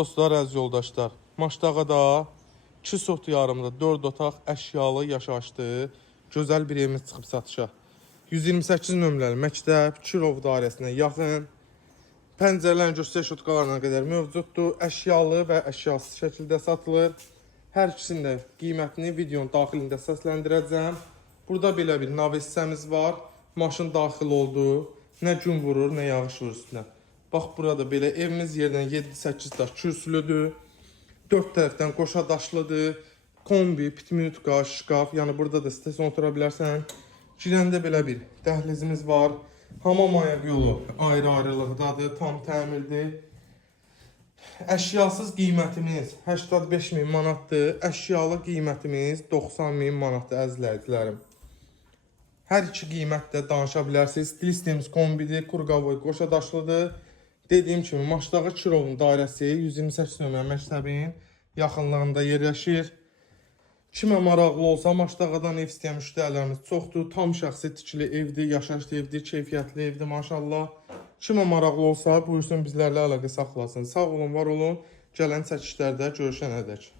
Dostlar, əziz yoldaşlar, Maşdağada 2 sot yarımda 4 otaq əşyalı yaşayışlı gözəl bir evimiz çıxıb satışa. 128 nömrəli məktəb, Kirov dairəsinə yaxın, pəncərələrin göstəriş otqalarına qədər mövcuddur. Əşyalı və əşyasız şəkildə satılır. Hər ikisinin də qiymətini videonun daxilində səsləndirəcəm. Burada belə bir nav hissəmiz var. Maşın daxil oldu. Nə gün vurur, nə yağış vurur üstünə. Bax, burada belə evimiz yerdən 7-8 daş kürsülüdür. 4 tərəfdən qoşa daşlıdır. Kombi, pitminutka, şkaf. Yəni burada da sitesin otura bilərsən. Girəndə belə bir dəhlizimiz var. Hamam ayaq yolu ayrı-ayrılıqdadır. Tam təmirdir. Əşyasız qiymətimiz 85.000 manatdır. Əşyalı qiymətimiz 90.000 manatdır əzizləyicilərim. Hər iki qiymətdə danışa bilərsiniz. Listemiz kombidir, kurqavoy qoşa daşlıdır. Dediyim kimi, Maşdağı Kirovun dairəsi 128 nömrə məktəbin yaxınlığında yerləşir. Kimə maraqlı olsa, Maşdağadan ev istəyən müştərilərimiz çoxdur. Tam şəxsi tikili evdir, yaşayışlı evdir, keyfiyyətli evdir, maşallah. Kimə maraqlı olsa, buyursun bizlərlə əlaqə saxlasın. Sağ olun, var olun. Gələn çəkişlərdə görüşənədək.